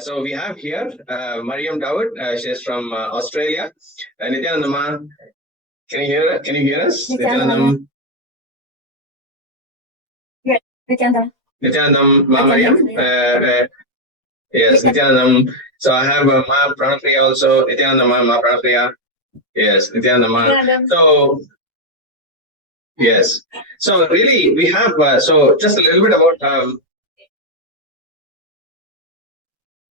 So we have here Mariam Dawood. She's from Australia. Nithyananda, can you hear us? Nithyananda. Yes, Nithyananda. Nithyananda, Mariam. Yes, Nithyananda. So I have MahaParamashivoham also. Nithyananda, MahaParamashivoham. Yes, Nithyananda. So yes. So really, we have so just a little bit about.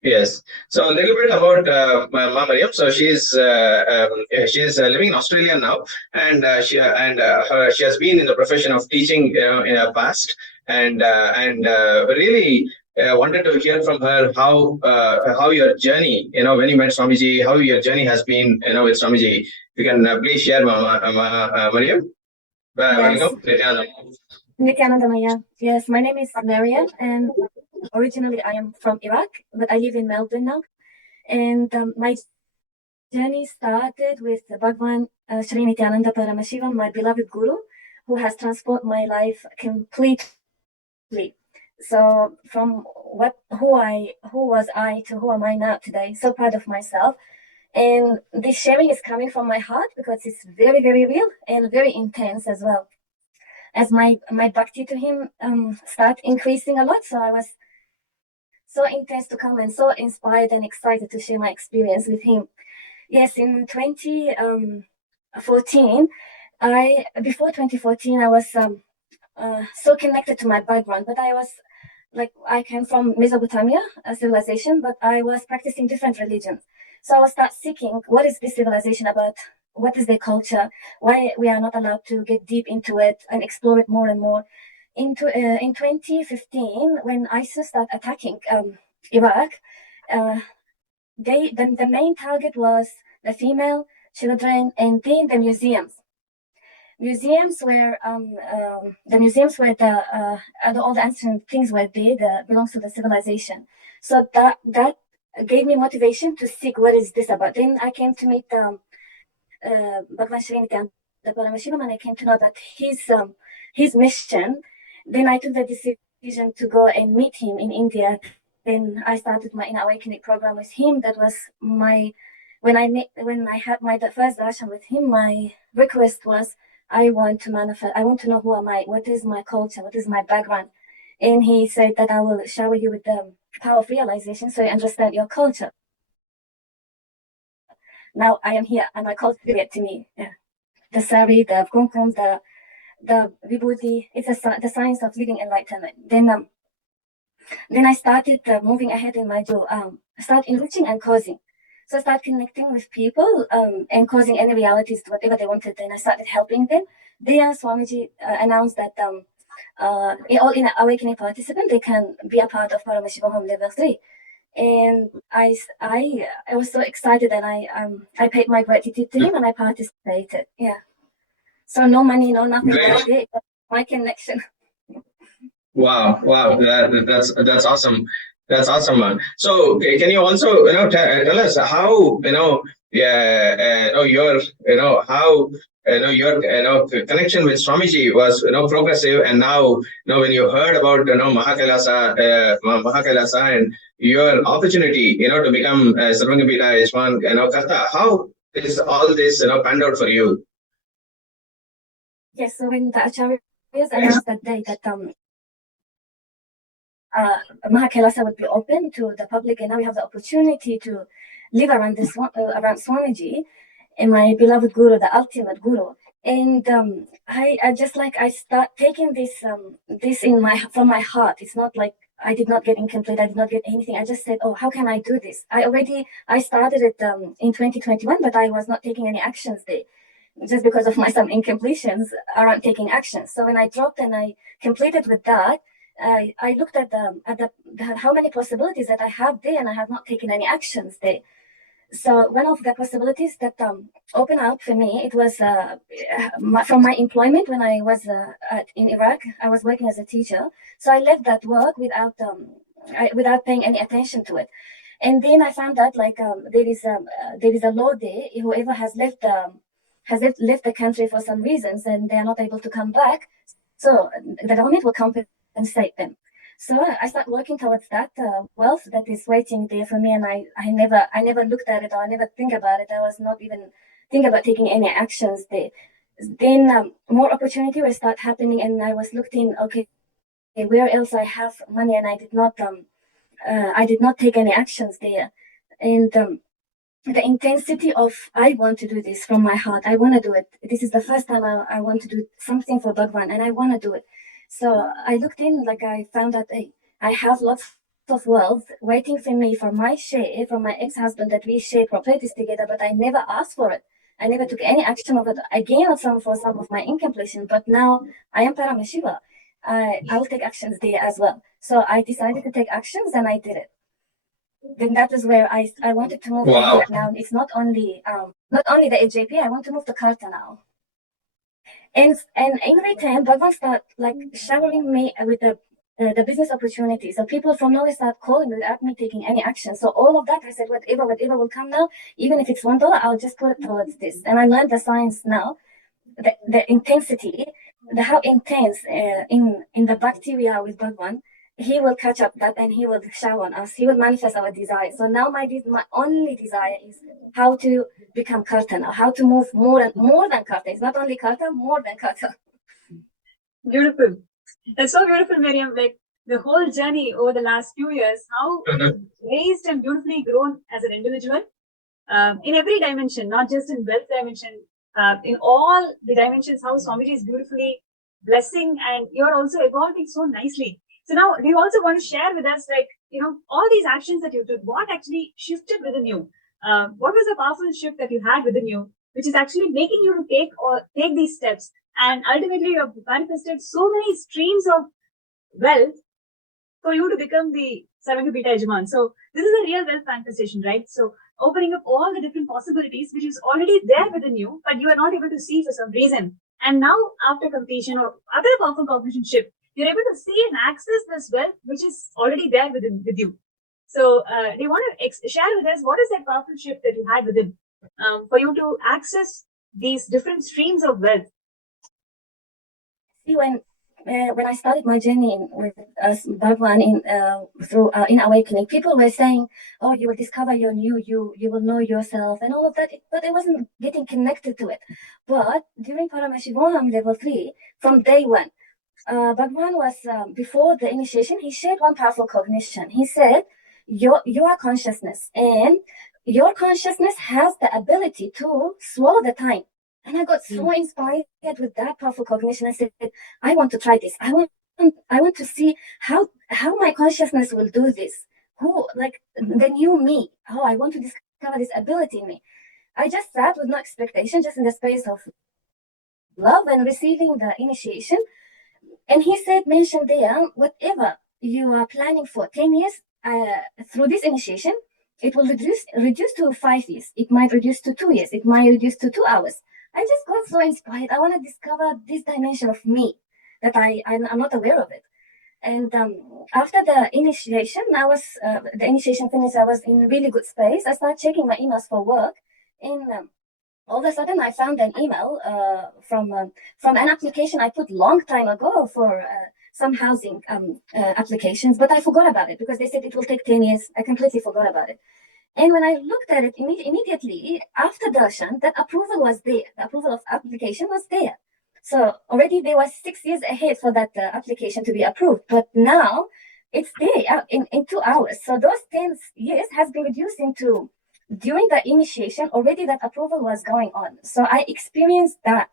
Yes. So a little bit about Mariam. So she's living in Australia now, and she has been in the profession of teaching in her past, and really wanted to hear from her how your journey, when you met Swamiji, how your journey has been, with Swamiji. You can please share, Mariam. Welcome, Nithyananda. Yes, my name is Mariam, and originally I am from Iraq, but I live in Melbourne now. And my journey started with Bhagwan Sri Nithyananda Paramashivam, my beloved guru, who has transformed my life completely. So from who was I to who am I now today? So proud of myself. And this sharing is coming from my heart because it's very, very real and very intense as well. As my bhakti to him start increasing a lot, so I was so intense to come and so inspired and excited to share my experience with him. Yes, in 2014, before 2014, I was so connected to my background, but I came from Mesopotamia, a civilization, but I was practicing different religions. So I was start seeking, what is this civilization about? What is their culture? Why we are not allowed to get deep into it and explore it more and more? In 2015, when ISIS started attacking Iraq, the main target was the female, children, and then the museums. Museums where all the ancient things were there that belongs to the civilization. So that gave me motivation to seek what is this about. Then I came to meet Bhagwan Sri Nithyananda Paramashivam, and I came to know about his mission. Then I took the decision to go and meet him in India. Then I started my inner awakening program with him. That was when I had my first darshan with him. My request was, I want to manifest. I want to know who am I. What is my culture? What is my background? And he said that I will shower you with the power of realization, so you understand your culture. Now I am here, and my culture is to me. Yeah. The sari, the kumkum, the vibhuti. It's the science of living enlightenment. Then I started moving ahead in my job. Start enriching and causing. So I started connecting with people and causing any realities to whatever they wanted. Then I started helping them. There, Swamiji announced that all in awakening participants, they can be a part of Paramashivoham level 3. And I was so excited, and I paid my gratitude to him, and I participated. Yeah. So no money, no nothing. My connection. Wow, that's awesome. That's awesome, man. So can you also tell us how your connection with Swamiji was progressive, and now when you heard about MahaKailasa and your opportunity to become Sarvangapita Ishwan Karta, how is all this panned out for you? Yes, so when the Acharyas announced that day that MahaKailasa would be open to the public, and now we have the opportunity to live around around Swamiji, and my beloved guru, the ultimate guru. And I start taking this from my heart. It's not like I did not get incomplete. I did not get anything. I just said, oh, how can I do this? I started it in 2021, but I was not taking any actions there, just because of some incompletions around taking actions. So when I dropped and I completed with that, I looked at how many possibilities that I have there, and I have not taken any actions there. So one of the possibilities that opened up for me, it was from my employment when I was in Iraq. I was working as a teacher, so I left that work without paying any attention to it. And then I found out there is a law there. Whoever has left the country for some reasons, and they are not able to come back, so the government will compensate them. So I start working towards that wealth that is waiting there for me, and I never looked at it, or I never think about it. I was not even think about taking any actions there. Then more opportunity will start happening, and I was looking, okay, where else I have money, and I did not take any actions there. And the intensity of I want to do this from my heart. I want to do it. This is the first time I want to do something for Bhagwan, and I want to do it. So I looked in, like I found that I have lots of wealth waiting for me for my share from my ex-husband, that we share properties together, but I never asked for it. I never took any action of it. I gained some for some of my incompletion, but now I am Paramashiva. I will take actions there as well. So I decided to take actions, and I did it. Then that is where I wanted to move to Wow. here now. It's not only the AJP. I want to move to Karta now. And in return, Bhagwan start like showering me with the business opportunities. So people from nowhere start calling without me taking any action. So all of that, I said, whatever will come now, even if it's $1, I'll just put it towards this. And I learned the science now, the intensity, how intense in the bhakti we are with Bhagwan. He will catch up that, and he will shower on us. He will manifest our desire. So now my only desire is how to become karta now, how to move more than karta. It's not only karta, more than karta. Beautiful. That's so beautiful, Miriam. Like the whole journey over the last few years, how raised and beautifully grown as an individual in every dimension, not just in wealth dimension, in all the dimensions, how Swamiji is beautifully blessing, and you're also evolving so nicely. So now, do you also want to share with us, like, all these actions that you took, what actually shifted within you? What was the powerful shift that you had within you, which is actually making you to take these steps? And ultimately, you have manifested so many streams of wealth for you to become the Sarangapita Ejman. So this is a real wealth manifestation, right? So opening up all the different possibilities, which is already there within you, but you are not able to see for some reason. And now, after completion or other powerful cognition shift, you're able to see and access this wealth, which is already there with you. So, do you want to share with us what is that powerful shift that you had within for you to access these different streams of wealth? See, when I started my journey with Bhagwan in awakening, people were saying, "Oh, you will discover your new you will know yourself," and all of that. But I wasn't getting connected to it. But during Paramashivoham level 3, from day one, Bhagwan was before the initiation. He shared one powerful cognition. He said, "You are consciousness, and your consciousness has the ability to swallow the time." And I got so inspired with that powerful cognition. I said, I want to try this. I want to see how my consciousness will do this. Like the new me. Oh, I want to discover this ability in me. I just sat with no expectation, just in the space of love and receiving the initiation. And he said, mention there, whatever you are planning for 10 years through this initiation, it will reduce to 5 years. It might reduce to 2 years. It might reduce to 2 hours. I just got so inspired. I want to discover this dimension of me that I'm not aware of it. And after the initiation, the initiation finished. I was in really good space. I started checking my emails for work. And all of a sudden, I found an email from an application I put long time ago for some housing applications, but I forgot about it because they said it will take 10 years. I completely forgot about it. And when I looked at it immediately after darshan, that approval was there. The approval of application was there. So already there was 6 years ahead for that application to be approved. But now it's there in 2 hours. So those 10 years has been reduced into, during the initiation, already that approval was going on. So I experienced that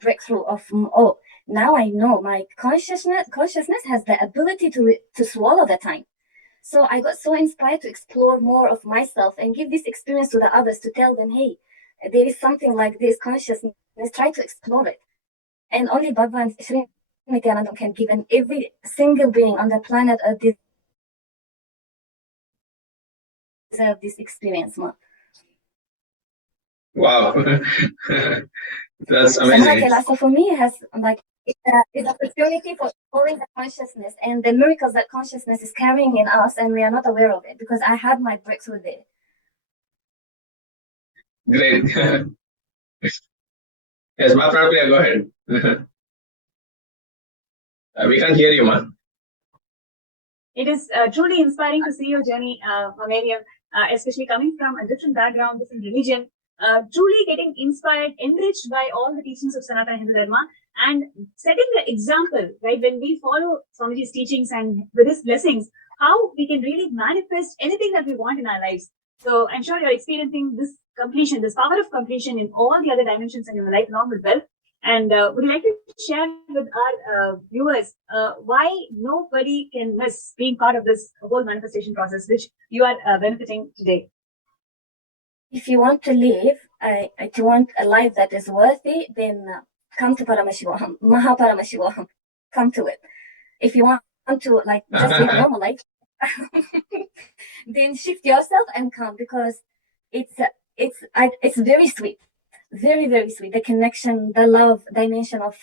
breakthrough of, oh, now I know my consciousness has the ability to swallow the time. So I got so inspired to explore more of myself and give this experience to the others, to tell them, hey, there is something like this consciousness, try to explore it. And only Bhagwan Sri Nithyananda can give, and every single being on the planet deserve this experience more. Wow. That's amazing. KAILASA for me has like it's an opportunity for exploring the consciousness and the miracles that consciousness is carrying in us, and we are not aware of it, because I had my breakthrough there. Great. Yes, MahaParamashivoham, go ahead. We can't hear you, Ma. It is truly inspiring to see your journey, Miriam, especially coming from a different background, different religion, truly getting inspired, enriched by all the teachings of Sanatana Hindu Dharma, and setting the example, right? When we follow Swamiji's teachings and with his blessings, how we can really manifest anything that we want in our lives. So I'm sure you're experiencing this completion, this power of completion in all the other dimensions in your life along with wealth. And would you like to share with our viewers why nobody can miss being part of this whole manifestation process, which you are benefiting today? If you want to live, to want a life that is worthy, then come to Paramashivoham, MahaParamashivoham. Come to it. If you want to like just live a normal life, then shift yourself and come, because it's very sweet, very, very sweet. The connection, the love dimension of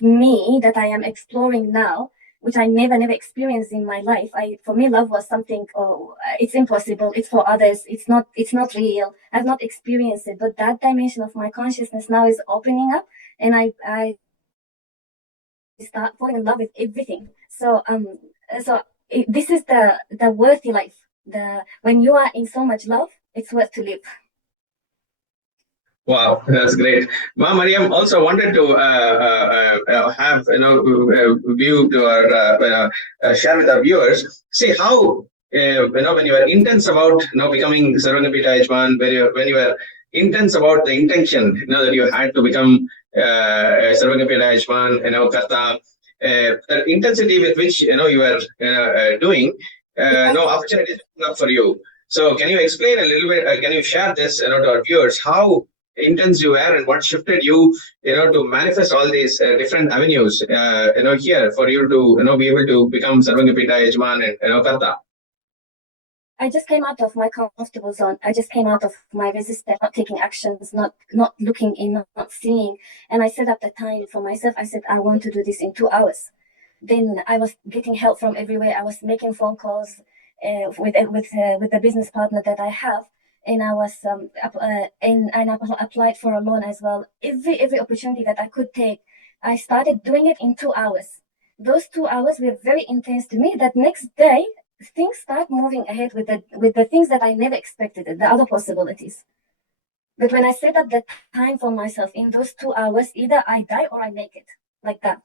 me that I am exploring now, which I never experienced in my life. For me, love was something, it's impossible. It's for others. It's not real. I've not experienced it. But that dimension of my consciousness now is opening up, and I start falling in love with everything. So this is the worthy life. When you are in so much love, it's worth to live. Wow, that's great. Ma Mariam also wanted to have view to our share with our viewers. See how when you are intense about becoming Sarvagapita Yajman, when you are intense about the intention that you had to become Sarvagapita Yajman, Karta, the intensity with which you are doing, no opportunities up for you. So can you explain a little bit? Can you share this to our viewers how intense you were and what shifted you to manifest all these different avenues here for you to be able to become Sarvagapita Yajman and Karta? I just came out of my comfortable zone. I just came out of my resistance, not taking actions, not looking in, not seeing. And I set up the time for myself. I said, I want to do this in 2 hours. Then I was getting help from everywhere. I was making phone calls with the business partner that I have. And I was and I applied for a loan as well. Every opportunity that I could take, I started doing it in 2 hours. Those 2 hours were very intense to me. That next day, things start moving ahead with the things that I never expected, the other possibilities. But when I set up the time for myself in those 2 hours, either I die or I make it, like that.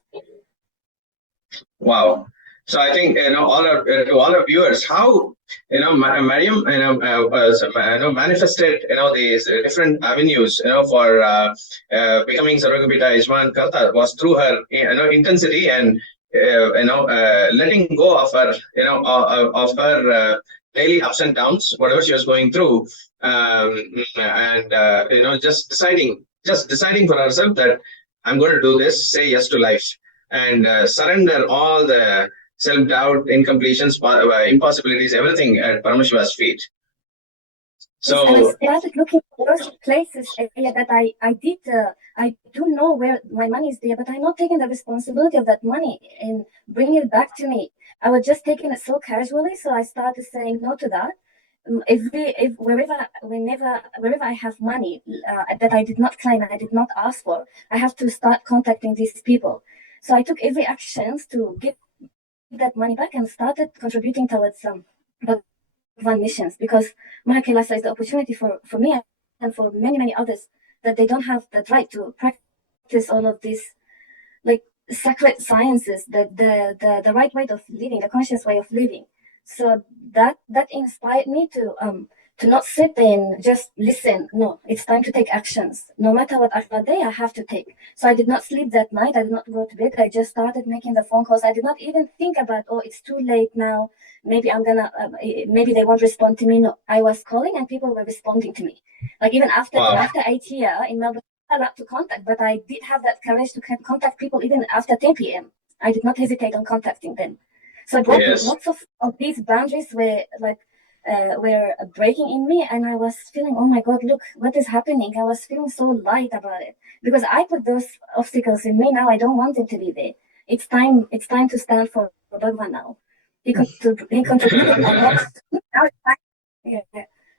Wow. So I think to all our viewers, how Mariam manifested these different avenues for becoming Sarvagapita Yajman Karta was through her intensity and letting go of her of her daily ups and downs, whatever she was going through, and just deciding for herself that I'm going to do this, say yes to life, and surrender all the self-doubt, incompletions, impossibilities, everything at Paramashiva's feet. So and I started looking for those places that I do know where my money is there, but I'm not taking the responsibility of that money and bringing it back to me. I was just taking it so casually, so I started saying no to that. Wherever I have money that I did not claim, I did not ask for, I have to start contacting these people. So I took every action to get that money back and started contributing towards Bhagavan missions, because KAILASA is the opportunity for me and for many others that they don't have that right to practice all of these like sacred sciences, the right way of living, the conscious way of living. So that inspired me to not sit there and just listen. No, it's time to take actions. No matter what day I have to take. So I did not sleep that night. I did not go to bed. I just started making the phone calls. I did not even think about, it's too late now. Maybe maybe they won't respond to me. No, I was calling and people were responding to me. Like even after 8 years in Melbourne, a lot to contact, but I did have that courage to contact people even after 10 p.m. I did not hesitate on contacting them. So lots of these boundaries were breaking in me, and I was feeling, oh my God, look what is happening. I was feeling so light about it because I put those obstacles in me. Now I don't want them to be there. It's time to stand for Bhagavan now. He contributed a lot.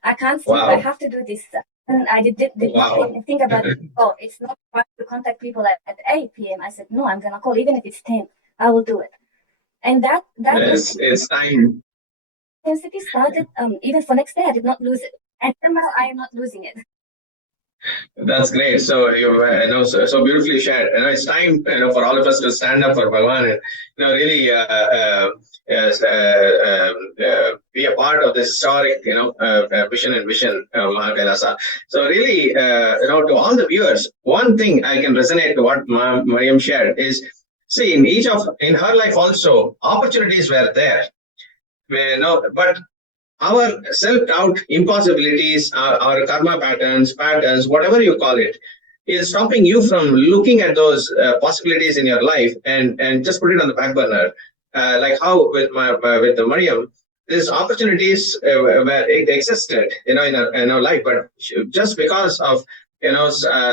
I can't sleep. I have to do this. And I did not even think about it. It's not right to contact people at 8 p.m. I said, no, I'm going to call even if it's 10. I will do it. And that it's time. intensity started even for next day. I did not lose it, and somehow I am not losing it. That's great. So you so beautifully shared. It's time for all of us to stand up for Bhagavan and really be a part of this historic mission and vision of MahaKailasa. So really to all the viewers, one thing I can resonate to what Mariam shared is, see, in her life also opportunities were there, but our self-doubt, impossibilities, our karma patterns, whatever you call it, is stopping you from looking at those possibilities in your life and just put it on the back burner. Like how with the Mariam, these opportunities where it existed, in our life, but just because of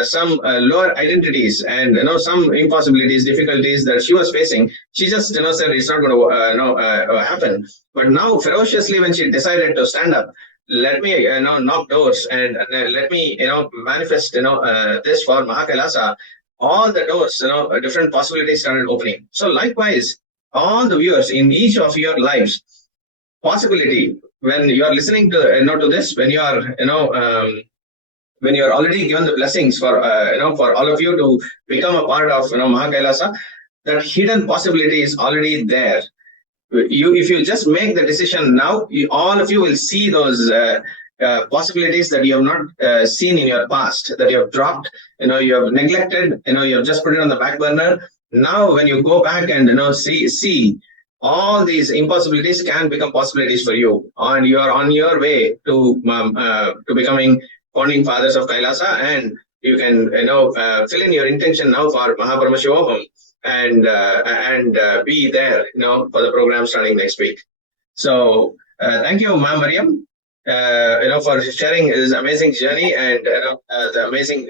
some lower identities and some impossibilities, difficulties that she was facing, she just said it's not going to happen. But now ferociously, when she decided to stand up, let me knock doors and let me manifest this for MahaKailasa, all the doors, different possibilities started opening. So likewise, all the viewers in each of your lives, possibility, when you are listening to to this, when you are when you're already given the blessings for for all of you to become a part of MahaKailasa, that hidden possibility is already there. If you just make the decision now, all of you will see those possibilities that you have not seen in your past, that you have dropped, you have neglected, you have just put it on the back burner. Now, when you go back and see all these impossibilities can become possibilities for you, and you are on your way to becoming founding fathers of Kailasa, and you can fill in your intention now for MahaParamashivoham and be there for the program starting next week. So thank you, Ma'am Mariam, for sharing this amazing journey and the amazing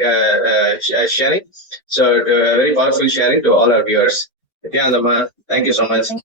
sharing. So very powerful sharing to all our viewers. Nithyananda, thank you so much.